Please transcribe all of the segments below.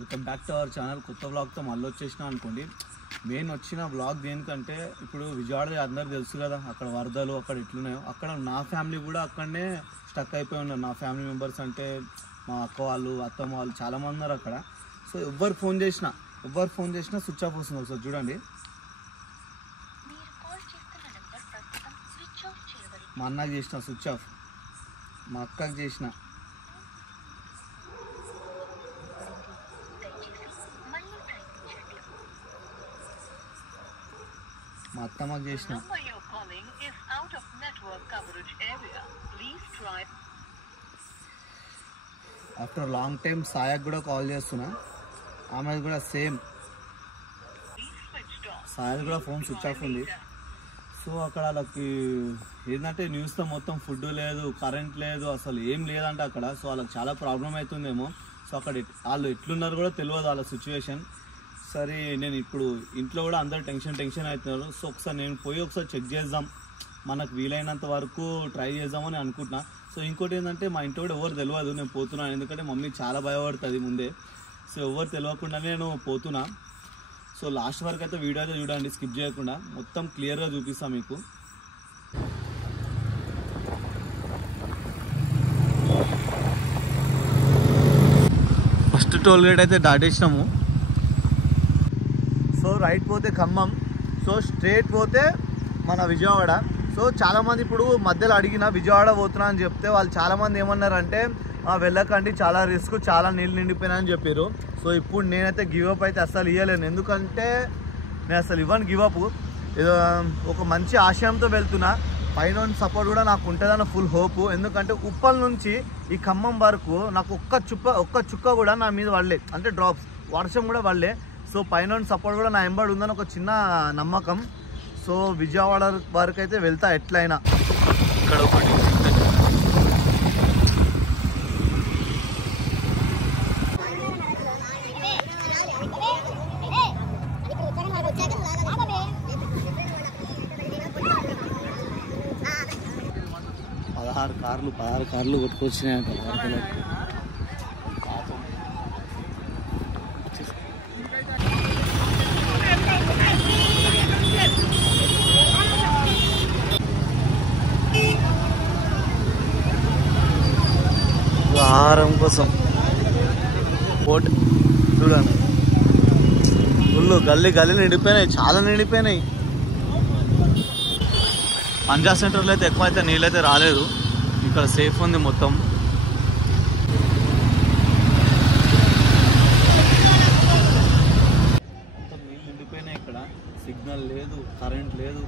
Welcome back to our channel. కొత్త వ్లాగ్తో మళ్ళీ వచ్చేసిన అనుకోండి. మెయిన్ వచ్చిన వ్లాగ్ దేనికంటే ఇప్పుడు విజయవాడ అందరు తెలుసు కదా, అక్కడ వరదలు అక్కడ ఎట్లున్నాయో అక్కడ నా ఫ్యామిలీ కూడా అక్కడనే స్టక్ అయిపోయి ఉన్నారు. నా ఫ్యామిలీ మెంబర్స్ అంటే మా అక్క వాళ్ళు, అత్తమ్మ వాళ్ళు చాలామంది ఉన్నారు అక్కడ. సో ఎవరు ఫోన్ చేసినా స్విచ్ ఆఫ్ వస్తుంది. ఒకసారి చూడండి. మా అన్నకి చేసిన స్విచ్ ఆఫ్, మా అక్కకి చేసిన, మా అత్తమ్మకి చేసిన. ఆఫ్టర్ లాంగ్ టైం సాయకు కూడా కాల్ చేస్తున్నా, ఆమె కూడా సేమ్, సాయకు కూడా ఫోన్ స్విచ్ ఆఫ్ ఉంది. సో అక్కడ వాళ్ళకి ఏంటంటే న్యూస్లో మొత్తం ఫుడ్ లేదు, కరెంట్ లేదు, అసలు ఏం లేదంటే అక్కడ. సో వాళ్ళకి చాలా ప్రాబ్లం అవుతుందేమో. సో అక్కడ వాళ్ళు ఎట్లున్నారు కూడా తెలియదు వాళ్ళ సిచ్యువేషన్. సరే నేను ఇప్పుడు ఇంట్లో కూడా అందరు టెన్షన్ అవుతున్నారు. సో ఒకసారి నేను పోయి ఒకసారి చెక్ చేద్దాం, మనకు వీలైనంత వరకు ట్రై చేద్దామని అనుకుంటున్నా. సో ఇంకోటి ఏంటంటే మా ఇంట్లో కూడా ఎవరు తెలియదు నేను పోతున్నాను, ఎందుకంటే మమ్మీ చాలా భయపడుతుంది ముందే. సో ఎవరు తెలియకుండానే నేను పోతున్నా. సో లాస్ట్ వరకు అయితే వీడియో అయితే చూడండి, స్కిప్ చేయకుండా, మొత్తం క్లియర్గా చూపిస్తాను మీకు. ఫస్ట్ టోల్ గేట్ అయితే దాటేసినాము. సో రైట్ పోతే ఖమ్మం, సో స్ట్రేట్ పోతే మన విజయవాడ. సో చాలామంది ఇప్పుడు మధ్యలో అడిగిన విజయవాడ పోతున్నా అని చెప్తే వాళ్ళు చాలామంది ఏమన్నారంటే వెళ్ళకండి, చాలా రిస్క్, చాలా నీళ్ళు నిండిపోయినా అని చెప్పారు. సో ఇప్పుడు నేనైతే గివప్ అయితే అస్సలు ఇవ్వలేను, ఎందుకంటే నేను అసలు ఇవ్వను గివప్. ఏదో ఒక మంచి ఆశయంతో వెళ్తున్నా, పైన సపోర్ట్ కూడా నాకు ఉంటుందన్న ఫుల్ హోప్. ఎందుకంటే ఉప్పల్ నుంచి ఈ ఖమ్మం వరకు నాకు ఒక్క చుక్క కూడా నా మీద పడలే, అంటే డ్రాప్స్ వర్షం కూడా పడలే. సో పైన సపోర్ట్ కూడా నా ఎంబడి ఉందని ఒక చిన్న నమ్మకం. సో విజయవాడ వరకు అయితే వెళ్తా ఎట్లయినా. ఇక్కడ ఒకటి పదహారు కార్లు కొట్టుకొచ్చినాయంట. ఆహారం కోసం పోటీ చూడండి, ఫుల్ గల్లీ నిండిపోయినాయి, చాలా నిండిపోయినాయి. పంజా సెంటర్లో అయితే ఎక్కువ అయితే నీళ్ళైతే రాలేదు, ఇక్కడ సేఫ్ ఉంది మొత్తం. మొత్తం నీళ్ళు నిండిపోయినాయి ఇక్కడ. సిగ్నల్ లేదు, కరెంట్ లేదు,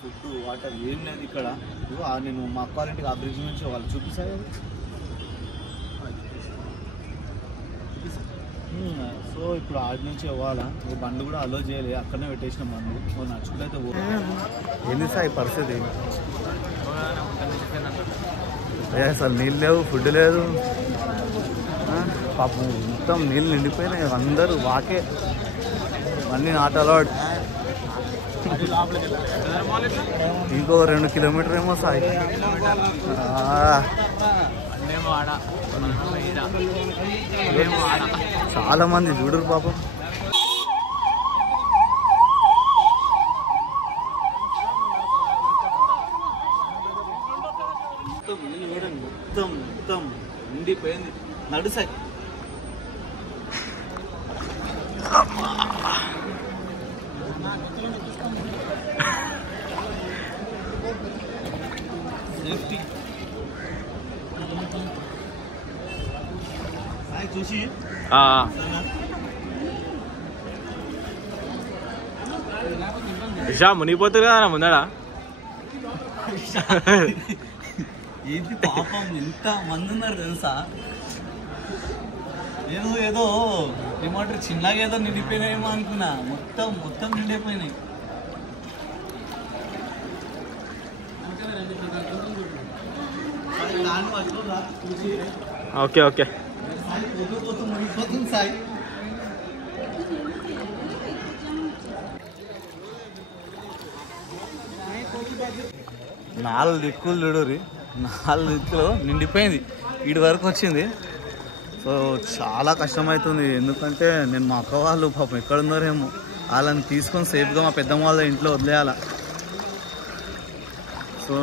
ఫుడ్ వాటర్ ఏం లేదు ఇక్కడ. నేను మా అక్క వాళ్ళ ఇంటికి ఆ బ్రిడ్జ్ నుంచి వాళ్ళు చూపిస్తాను. సో ఇప్పుడు ఆడి నుంచి ఇవ్వాలా, బండ్లు కూడా అలో చేయలేదు, అక్కడనే పెట్టేసిన బండ్లు. నడుచుకుంటే ఏంది సార్ పరిస్థితి. అసలు నీళ్ళు లేవు, ఫుడ్ లేదు, పాపం మొత్తం నీళ్ళు నిండిపోయినాయి. అందరూ వాకే అన్నీ నాట్ అలౌడ్. ఇంకో 2 కిలోమీటర్ ఏమో సాయి. చాలా మంది చూడరు పాపం. మొత్తం నిండిపోయింది. నడుసాయి సేఫ్టీ చూసి ఇషా మునిగిపోతుంది కదా ముందడా. ఏంటి పాపం, ఎంత మంది ఉన్నారు తెలుసా. నేను ఏదో ఏమంటారు చిన్నగా ఏదో నిండిపోయినాయేమో అనుకున్నా, మొత్తం నిండిపోయినాయి. Okay okay Sai. నాలుగు దిక్కులు చూడరి, 4 దిక్కులు నిండిపోయింది, వీడి వరకు వచ్చింది. సో సో చాలా కష్టమవుతుంది, ఎందుకంటే నేను మా అక్క వాళ్ళు పాపం ఎక్కడున్నారేమో, వాళ్ళని తీసుకొని సేఫ్గా మా పెద్దమ్మ వాళ్ళ ఇంట్లో వదిలేయాల. సో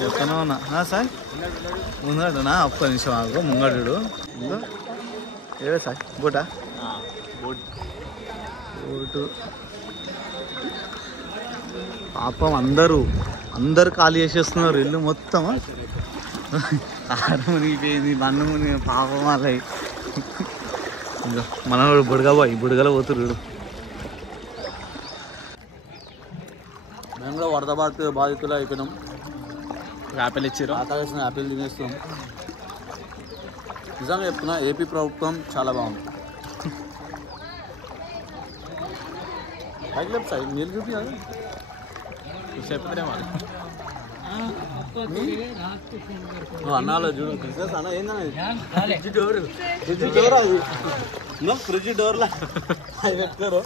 చెప్తానే ఉన్నా సార్ ముంగడునా, ఒక్క నిమిషం ఆగు. ముంగడు ఏవే సార్ బోటా బోటు పాపం అందరు ఖాళీ చేసేస్తున్నారు ఇల్లు మొత్తం. కారు మునిగిపోయింది, బండ్లు మునిగి పాపం వాళ్ళవి. ఇంకా మన బుడగలో పోతురు. మేము కూడా వరద బాధితులు అయిపోయినాం. యాపిల్ ఇచ్చారు, ఆకాశం యాపిల్ తినేస్తున్నాం. నిజంగా చెప్తున్నా, ఏపీ ప్రభుత్వం చాలా బాగుంది. పైకి లేపు సార్ నీళ్ళు చూపించాలి చెప్పే వాళ్ళు అన్నాలో చూడు. బిజినెస్ అన్న ఏందన్నా డోర్ అది ఫ్రిడ్జ్ డోర్లా అది పెట్టుకోరు.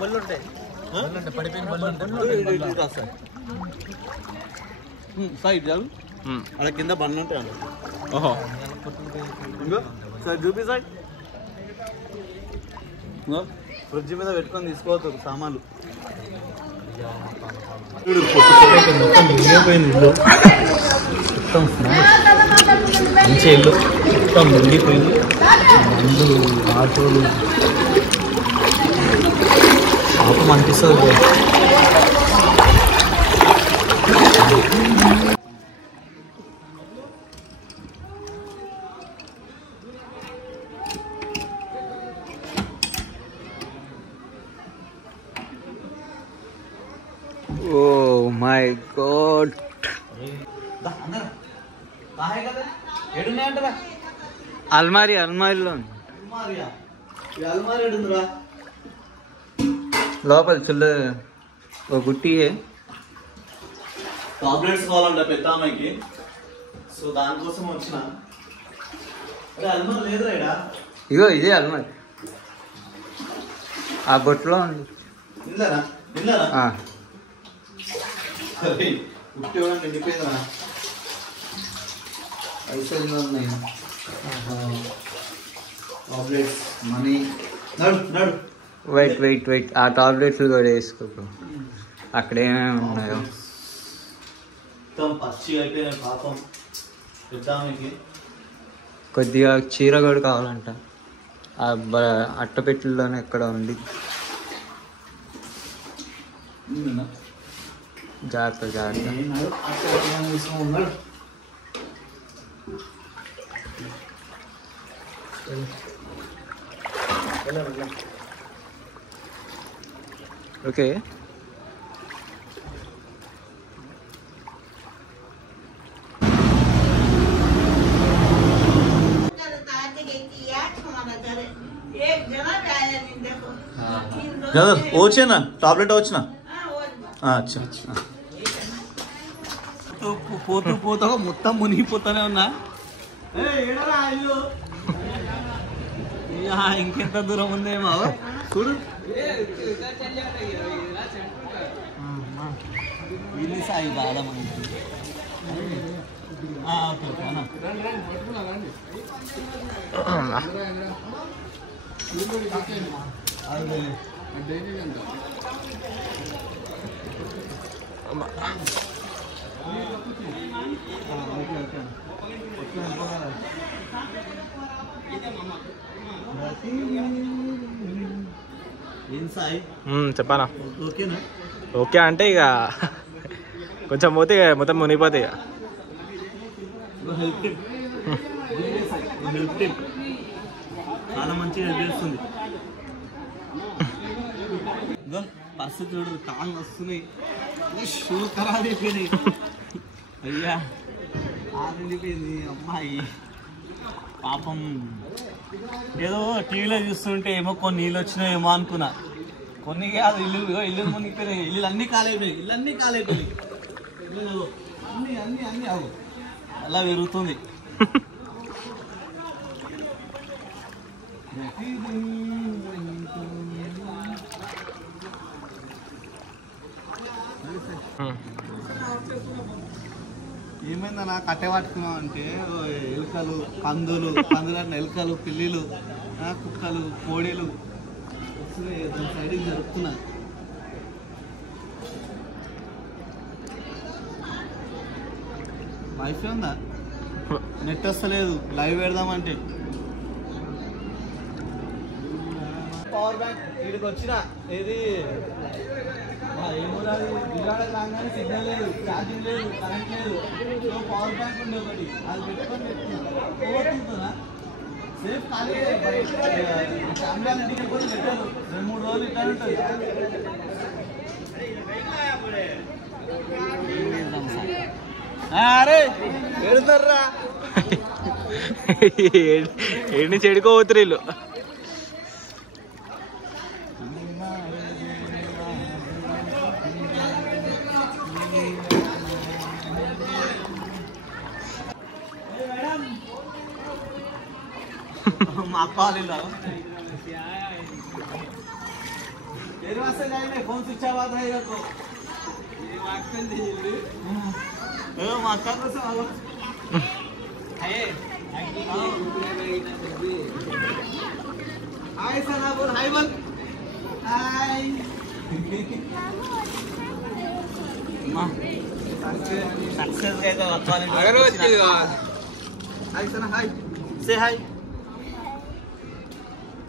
బళ్ళు ఉంటాయి, పడిపోయిన సైడ్ చాలు అక్కడ కింద బండ్లు ఉంటాయి అన్న. ఓహో సార్ చూపి సార్, ఫ్రిడ్జ్ మీద పెట్టుకొని తీసుకోవచ్చు సామాన్లు. మునిగిపోయింది ఇల్లు మొత్తం, మంచి ఇల్లు మొత్తం మునిగిపోయింది. మందు ఆటోలు పాపం అనిపిస్తుంది. Oh my God! అల్మారీలో లోపల చిల్ల ఒక గుట్టి టాబ్లెట్స్ కావాలంట పెద్ద అమ్మాయికి. సో దానికోసం వచ్చిన. అల్మారీ లేదురా, ఇగో ఇదే అల్మారీ. ఆ బొట్లో ఉంది. గుట్టి కూడా నిండిపోయిందా? పైసలు ఉన్నాయి, టాబ్లెట్స్, మనీ. వెయిట్ ఆ టాబ్లెట్లు కూడా వేసుకో. అక్కడ ఏమేమి ఉన్నాయో మొత్తం పచ్చి అయిపోయినాయి పాపం పెద్దానికి. కొద్దిగా చీర కూడా కావాలంట, ఆ అట్టపెట్టెల్లోనే ఎక్కడ ఉంది. జాగ్రత్త. ఓకే వచ్చేనా టాబ్లెట్ వచ్చినా? అచ్చా పోతా మొత్తం మునిగిపోతానే ఉన్నా. ఇంకెంత దూరం ఉందేమో చూడు. ఇది సాయి బాగా మనకి. చెప్పానా? ఓకే అంటే ఇక కొంచెం పోతే మొత్తం మునిగిపోతాయి. చాలా మంచిగా హెల్ప్ చేస్తుంది. పరిస్థితి చూడు, కాళ్ళు వస్తున్నాయి, షూ ఖరాబ్ అయిపోయినాయి. అయ్యా ఆరిపోయింది అమ్మాయి పాపం. ఏదో టీవీలో చూస్తుంటే ఏమో కొన్ని నీళ్ళు వచ్చినాయేమో అనుకున్నా, కొన్ని కాదు. ఇల్లు మునిగిపోయినాయి, ఇల్లు అన్నీ కాలైపోయినాయి, అన్నీ అవు అలా పెరుగుతుంది. ఏమైందన్నా కట్టె పట్టుకున్నాం అంటే ఎలుకలు పందులు అంటే ఎలుకలు పిల్లిలు కుక్కలు కోడీలు దాని సైడ్కి జరుపుతున్నాయి. వైఫై ఉందా? నెట్ వస్తలేదు లైవ్ పెడదామంటే. పవర్ బ్యాంక్ వీడికి వచ్చిన ఏది ఏమోది విజయవాడ రాగానే సిగ్నల్ లేదు, ఛార్జింగ్ లేదు, కరెంట్ లేదు. సో పవర్ బ్యాంక్ ఉండే ఒకటి అది పెట్టుకొని పెట్టుకున్నా సేఫ్ ఖాళీ ఫ్యామిలీ ఇంటికి వెళ్ళిపోతే పెట్టారు 2-3 రోజులు ఇట్లా ఉంటుంది. అరే పెడతారా ఏడు నుంచి ఎడుకోపోతురు వీళ్ళు. మా కాలేజీలో ఏది వస్తే కానీ ఫోన్ స్విచ్ అవ్వదు. మా అక్క కోసం హాయ్ సార్ బోల్ హాయ్ బోల్ హాయ్ సక్సెస్ అయితే హాయ్ సార్ హాయ్ సే హాయ్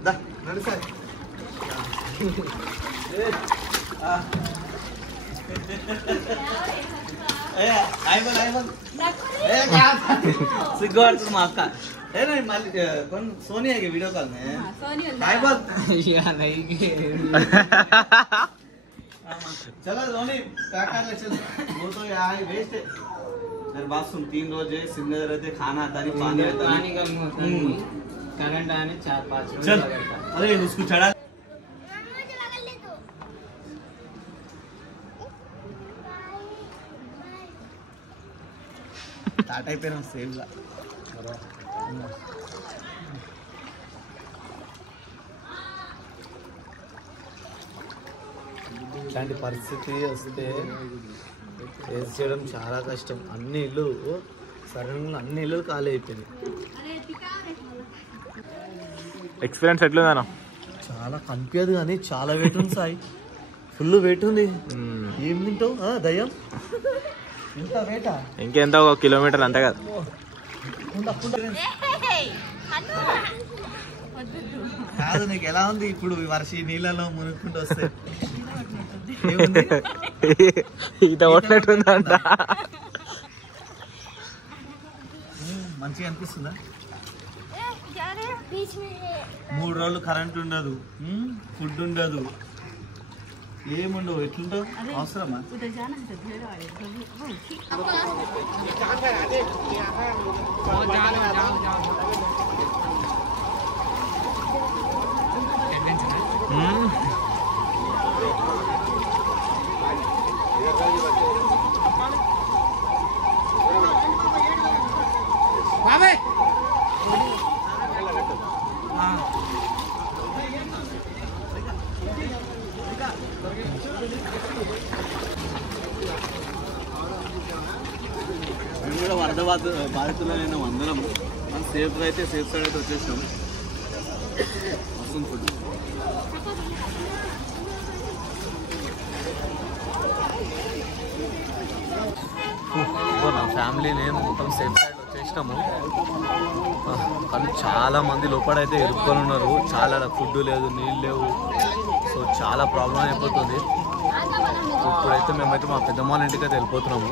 దా నడు సార్ సిగ్గుపడుతుంది మా అక్క. మళ్ళీ సోనియాకి వీడియో కాల్ चलो धोनी क्या कर ले चल वो तो यार वेस्ट है मेरे बात सुन 3 रोज सिंध रहते खाना आता नहीं पानी आता पानी कम होता है करंट आने 4-5 रोज चल अरे उसको चढ़ा స్టార్ట్ అయిపోయినాం సేవ్గా. ఇట్లాంటి పరిస్థితి వస్తే ఫేస్ చేయడం చాలా కష్టం. అన్ని ఇల్లు సడన్గా అన్ని ఇల్లు ఖాళీ అయిపోయినాయి. ఎక్స్పీరియన్స్ ఎట్లుందన్నా? చాలా కనిపించదు కానీ చాలా వెయిట్ ఉంది సాయి, ఫుల్ వెయిట్ ఉంది. ఏం తింటావు దయ్యం? ఇంత వెయిటా? ఇంకెంత 1 కిలోమీటర్ అంతే కదా. కాదు నీకు ఎలా ఉంది ఇప్పుడు వర్షి నీళ్ళలో మునుక్కుంటూ వస్తే? ఈత కొట్టినట్టుందంట. మంచిగా అనిపిస్తుందా? 3 రోజులు కరెంట్ ఉండదు, ఫుడ్ ఉండదు, ఏముండవు. ఎట్లుంటావు? అవసరమా? మేము కూడా వరద బాధితులైన అందరం మనం సేఫ్గా అయితే సేఫ్ సైడ్ అయితే వచ్చేసాం. వస్తుంది ఫుడ్. నా ఫ్యామిలీ నేను మొత్తం సేఫ్ సైడ్ వచ్చేసినాము. కానీ చాలా మంది లోపలైతే ఇరుక్కొని ఉన్నారు. చాలా ఫుడ్ లేదు, నీళ్ళు లేవు. సో చాలా ప్రాబ్లం అయిపోతుంది. ఇప్పుడైతే మేమైతే మా పెద్దమ్మ వాళ్ళ ఇంటికి అయితే వెళ్ళిపోతున్నాము.